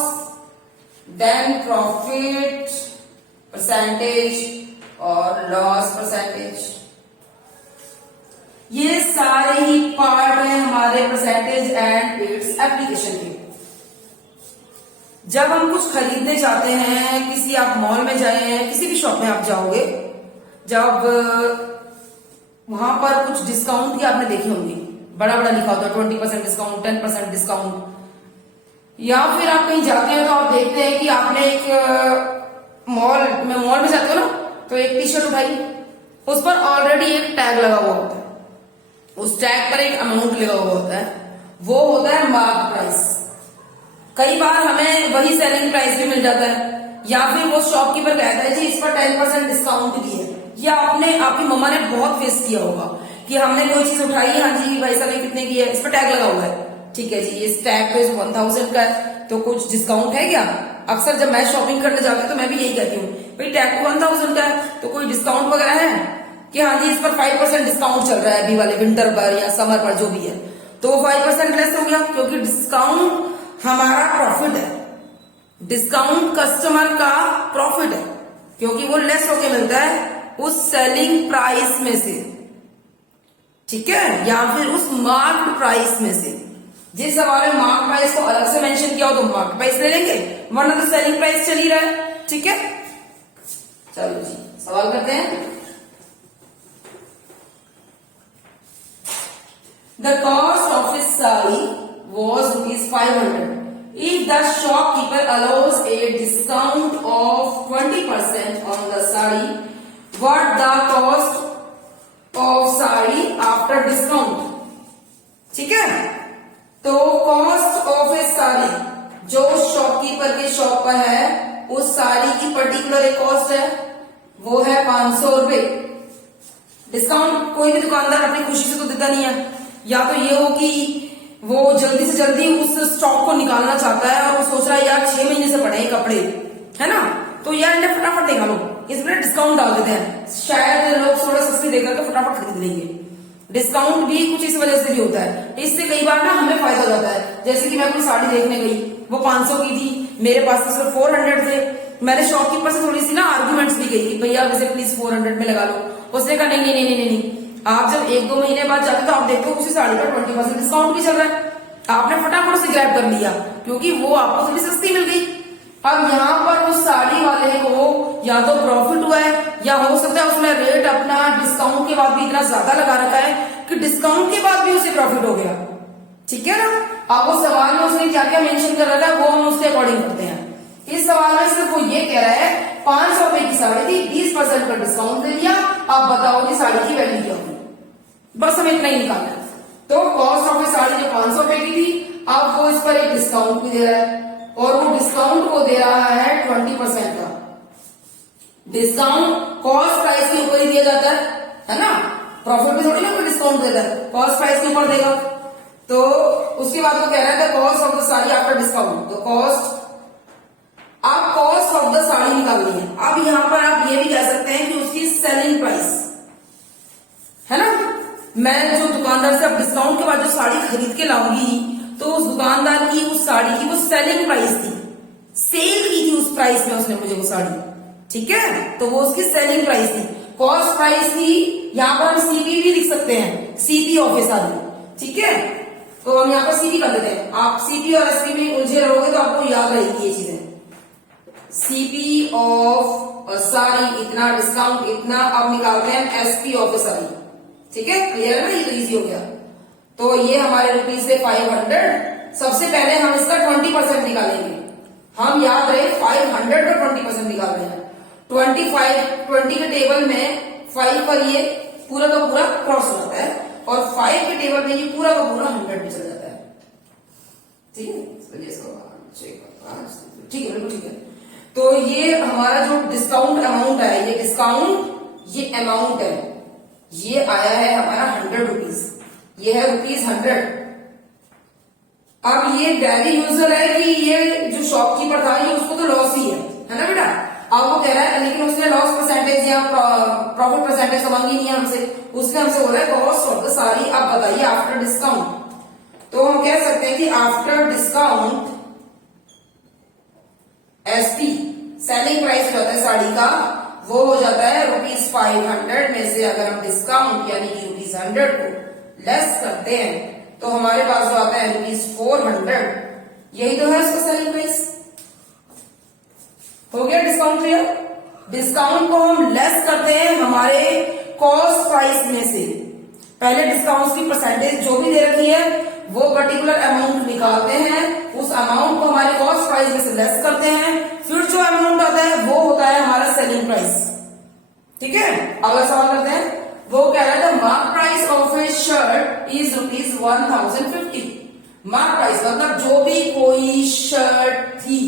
then profit percentage और लॉस परसेंटेज। ये सारे ही पार्ट हैं हमारे परसेंटेज एंड इट्स एप्लीकेशन के। जब हम कुछ खरीदने चाहते हैं, किसी आप मॉल में जाए, किसी भी शॉप में आप जाओगे, जब वहां पर कुछ डिस्काउंट की आपने देखी होंगी, बड़ा बड़ा लिखा होता है 20% डिस्काउंट, 10% डिस्काउंट, या फिर आप कहीं जाते हैं तो आप देखते हैं कि आपने एक मॉल में जाते हो ना, तो एक टी शर्ट उठाई, उस पर ऑलरेडी एक टैग लगा हुआ होता है, उस टैग पर एक अमाउंट लगा हुआ होता है, वो होता है मार्क प्राइस। कई बार हमें वही सेलिंग प्राइस भी मिल जाता है, या फिर वो शॉपकीपर कहता है जी इस पर 10% डिस्काउंट भी है। या आपकी मम्मा ने बहुत फेस किया होगा कि हमने कोई चीज उठाई, हाँ जी भाई साहब ये कितने की है, इस पर टैग लगा हुआ है, ठीक है जी इस टैग पे 1000 का है तो कुछ डिस्काउंट है क्या? अक्सर जब मैं शॉपिंग करने जाती हूँ तो मैं भी यही कहती हूँ, भाई टैग 1000 का है तो कोई डिस्काउंट वगैरह है कि हाँ जी इस पर 5% डिस्काउंट चल रहा है अभी वाले विंटर पर या समर पर जो भी है, तो 5% लेस हो गया, क्योंकि डिस्काउंट हमारा प्रॉफिट है, डिस्काउंट कस्टमर का प्रॉफिट है, क्योंकि वो लेस होके मिलता है उस सेलिंग प्राइस में से, ठीक है, या फिर उस मार्क्ड प्राइस में से। जिस सवाल में मार्क प्राइस को अलग से मेंशन किया हो तो मार्क प्राइस ले लेंगे, वरना तो सेलिंग प्राइस चल ही रहा है। ठीक है, चलो जी सवाल करते हैं। The cost of A sari was ₹500. If the shopkeeper allows a discount of 20% on the sari, what the cost of sari after discount? ठीक है, तो कॉस्ट ऑफ ए साड़ी जो शॉपकीपर के शॉप पर है, उस साड़ी की पर्टिकुलर एक कॉस्ट है, वो है 500 रुपए। डिस्काउंट कोई भी दुकानदार अपनी खुशी से तो देता नहीं है, या तो ये हो कि वो जल्दी से जल्दी उस स्टॉक को निकालना चाहता है और वो सोच रहा है यार 6 महीने से पड़े हैं कपड़े, है ना, तो यार इन्हें फटाफट निकालो, इसमें डिस्काउंट डाल देते हैं, शायद लोग थोड़ा सस्ती देकर के फटाफट खरीद लेंगे। डिस्काउंट भी कुछ इस वजह से भी होता है, इससे कई बार ना हमें फायदा हो जाता है। जैसे कि मैं कोई साड़ी देखने गई, वो 500 की थी, मेरे पास तो सिर्फ 400 थे, मैंने शॉपकीपर से थोड़ी सी ना आर्ग्यूमेंट्स भी की, भैया मुझे प्लीज 400 में लगा लो। उसने कहा नहीं, आप जब 1-2 महीने बाद जाते तो आप देखो उसी साड़ी पर 20% डिस्काउंट भी चल रहा है, आपने फटाफट उसे ग्रैब कर लिया क्योंकि वो आपको थोड़ी सस्ती मिल गई। अब यहाँ पर उस साड़ी वाले को या तो प्रॉफिट हुआ है, या हो सकता है उसने रेट अपना डिस्काउंट के बाद भी इतना ज्यादा लगा रखा है कि डिस्काउंट के बाद भी उसे प्रॉफिट हो गया। ठीक है ना, अब वो सवाल में उसने क्या क्या मेंशन कर रखा है वो हम उसके अकॉर्डिंग करते हैं। इस सवाल में सिर्फ वो ये कह रहा है 500 रुपए की साड़ी थी, 20% का डिस्काउंट दे दिया, अब बताओ कि साड़ी की वैल्यू क्या होगी, बस हमें उतना ही निकालना है। तो कॉस्ट ऑफ ए साड़ी जो 500 रुपए की थी, अब वो इस पर एक डिस्काउंट भी दे रहा है, और वो डिस्काउंट को दे रहा है 20% का डिस्काउंट। कॉस्ट प्राइस के ऊपर ही दिया जाता है ना, प्रॉफिट में थोड़ी ना कोई डिस्काउंट देता है, कॉस्ट प्राइस के ऊपर देगा। तो उसके बाद वो कह रहा है cost of the sari after discount. तो कॉस्ट, आप कॉस्ट ऑफ द साड़ी निकालनी है। अब यहां पर आप ये भी कह सकते हैं कि उसकी सेलिंग प्राइस है ना, मैं जो दुकानदार से अब डिस्काउंट के बाद जो साड़ी खरीद के लाऊंगी, तो उस दुकानदार की उस साड़ी की वो सेलिंग प्राइस थी, सेल की थी उस प्राइस में उसने मुझे वो साड़ी, ठीक है, तो वो उसकी सेलिंग प्राइस थी। कॉस्ट प्राइस थी, यहां पर हम सीपी भी लिख सकते हैं, सीपी ऑफ ए साड़ी, ठीक है। तो हम यहाँ पर सीपी कर देते हैं। आप सीपी और एसपी में उलझे रहोगे तो आपको याद रहेगी ये चीजें। सीपी ऑफ साड़ी इतना, डिस्काउंट इतना, अब निकालते हैं एसपी ऑफ साड़ी, ठीक है, क्लियर है ना, ये तो इजी हो गया। तो ये हमारे रुपीज से 500। सबसे पहले हम इसका 20% निकालेंगे। हम याद रहे 500 का 20% निकाल रहे हैं। 20 के टेबल में 5 पर ये पूरा का पूरा क्रॉस हो जाता है, और 5 के टेबल में ये पूरा का पूरा 100 भी चल जाता है, ठीक है। ठीक है, बिल्कुल ठीक है। तो ये हमारा जो डिस्काउंट अमाउंट है, ये डिस्काउंट, ये अमाउंट है, ये आया है हमारा 100 रुपीज, ये है ₹100। अब ये डेली यूजर है कि ये जो शॉपकीपर था ये उसको तो लॉस ही है ना बेटा। अब वो कह रहा है, लेकिन उसने लॉस परसेंटेज या प्रॉफिट परसेंटेज तो मांगी नहीं है हमसे, उसने हमसे बोला है कॉस्ट ऑफ द साड़ी। अब बताइए आफ्टर डिस्काउंट, तो हम कह सकते हैं कि after discount SP, selling price जो होता है साड़ी का, वो हो जाता है ₹500 में से अगर हम डिस्काउंट यानी कि ₹100 को लेस करते हैं, तो हमारे पास जो आता है ₹400। यही तो है उसका सेलिंग प्राइस। हो गया डिस्काउंट क्लियर। डिस्काउंट को हम लेस करते हैं हमारे कॉस्ट प्राइस में से। पहले डिस्काउंट की परसेंटेज जो भी दे रखी है वो पर्टिकुलर अमाउंट निकालते हैं, उस अमाउंट को हमारे कॉस्ट प्राइस में से लेस करते हैं, फिर जो अमाउंट आता है वो होता है हमारा सेलिंग प्राइस, ठीक है। अगला सवाल करते हैं। वो कह रहा है mark price of A shirt is ₹1050। Mark price मतलब जो भी कोई शर्ट थी,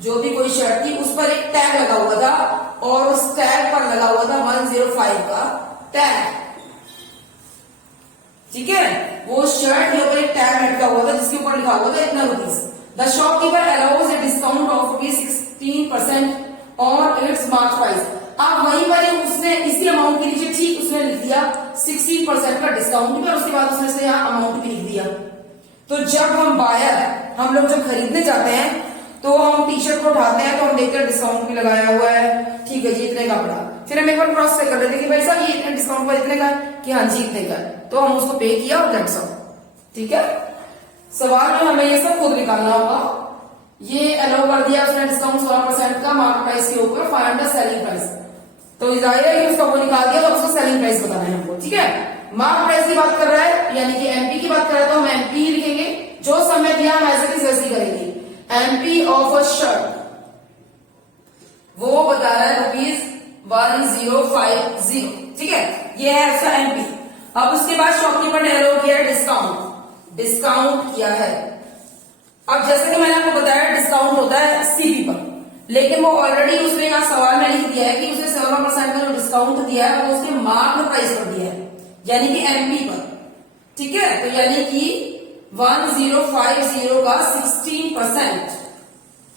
जो भी कोई शर्ट थी उस पर एक टैग लगा हुआ था, और उस टैग पर लगा हुआ था 105 का टैग, ठीक है। वो शर्ट के ऊपर एक टैग लटका हुआ था जिसके ऊपर लिखा हुआ था इतना rupees. The shopkeeper allows a discount of ₹16% on it's mark price. अब वहीं पर उसने इसी अमाउंट के नीचे ठीक उसने लिख दिया 16% का डिस्काउंट भी, और उसके बाद उसने से यहाँ अमाउंट भी लिख दिया। तो जब हम बायर, हम लोग जब खरीदने जाते हैं तो हम टी शर्ट को उठाते हैं तो हम देखते हैं डिस्काउंट भी लगाया हुआ है, ठीक है जी इतने का पड़ा। फिर हम एक बार क्रॉस चेक कर लेते हैं कि भाई साहब ये इतने डिस्काउंट पर इतने का है, कि हाँ जी इतने का है, तो हम उसको पे किया और दैट्स ऑल, ठीक है। सवाल में हमें ये सब खुद निकालना होगा। ये अलाउ कर दिया उसने डिस्काउंट 16% का मार्क प्राइस के ऊपर, फाइंड द सेलिंग प्राइस। तो जाहिर है कि उसका वो निकाल दिया, तो उसका सेलिंग प्राइस बताना है हमको, ठीक है। मार्क प्राइस की बात कर रहा है यानी कि एमपी की बात कर रहा है, तो हम एमपी ही लिखेंगे। जो समय दिया हम ऐसे की वैसे करेंगे। एमपी ऑफ अ शर्ट वो बता रहा है ₹1050, ठीक है, ये है उसका एमपी। अब उसके बाद शॉपकीपर ने अलाउ किया डिस्काउंट किया है। अब जैसे कि मैंने आपको बताया डिस्काउंट होता है सीपी पर, लेकिन वो ऑलरेडी उसने यहाँ सवाल में लिख दिया है कि उसने 16% का जो डिस्काउंट दिया है वो उसके मार्क प्राइस पर दिया है, यानी कि एमपी पर, ठीक है। तो यानी कि 1050 का 16%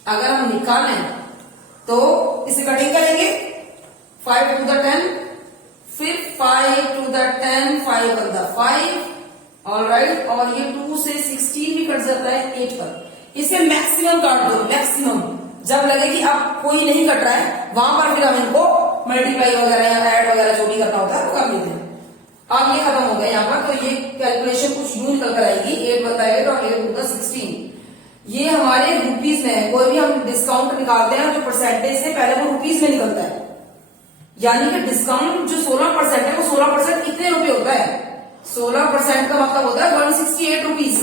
अगर हम निकालें तो इसे कटिंग करेंगे 5 to the 10, फिर 5 to the 10, 5 on the 5, alright. और ये 2 से 16 भी कट जाता है 8 पर। इसे मैक्सिमम काट दो, मैक्सिमम जब लगे कि अब कोई नहीं कट रहा है वहां पर फिर हम इनको मल्टीप्लाई वगैरह या ऐड वगैरह जो भी करना होता है वो कर लेते हैं। अब ये खत्म हो गया यहाँ पर, तो ये कैलकुलेशन कुछ यूं निकल कर आएगी 8 × 8 और 8 × 16। ये हमारे रुपीज में है। कोई भी हम डिस्काउंट निकालते हैं जो परसेंटेज से पहले वो रुपीज में निकलता है, यानी कि डिस्काउंट जो 16% है वो 16% कितने रुपए होता है, 16% का मतलब होता है 168 रुपीज,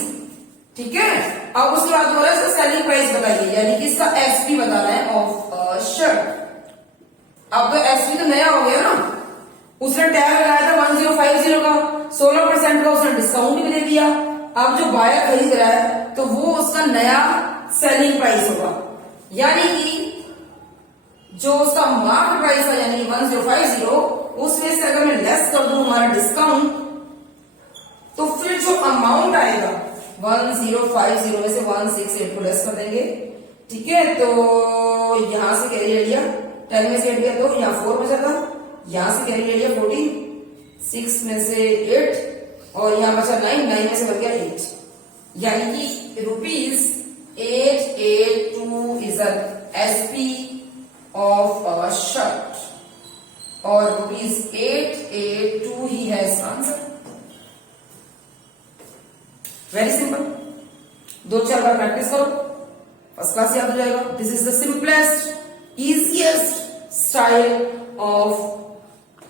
ठीक है। अब उसके बाद हो रहा है इसका सेलिंग प्राइस बताइए, यानी कि इसका एसपी बताना है ऑफ शर्ट। अब तो एसपी तो नया हो गया ना, उसने टैग लगाया था 1050 का, 16% का उसने डिस्काउंट भी दे दिया। अब जो बायर खरीद रहा है तो वो उसका नया सेलिंग प्राइस होगा, यानी कि जो उसका मार्केट प्राइस है यानी 1050, उसमें से अगर मैं लेस कर दूं हमारा डिस्काउंट, तो फिर जो अमाउंट आएगा 1050 में से 168 को लेस कर देंगे। ठीक है, तो यहां से कैरी ले लिया, 10 में से 8 गया तो यहाँ 4 बचा था, यहां से कैरी ले लिया 14, 6 में से 8 और यहां बचा 9, 9 में से बच गया 8, यानी कि ₹882 is SP of our shirt और ₹882 ही है इसका आंसर। वेरी सिंपल, 2-4 बार प्रैक्टिस करो, फर्स्ट क्लास याद हो जाएगा। This is the simplest easiest style of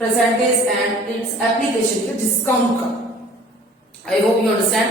percentage and its application discount का। I hope you understand.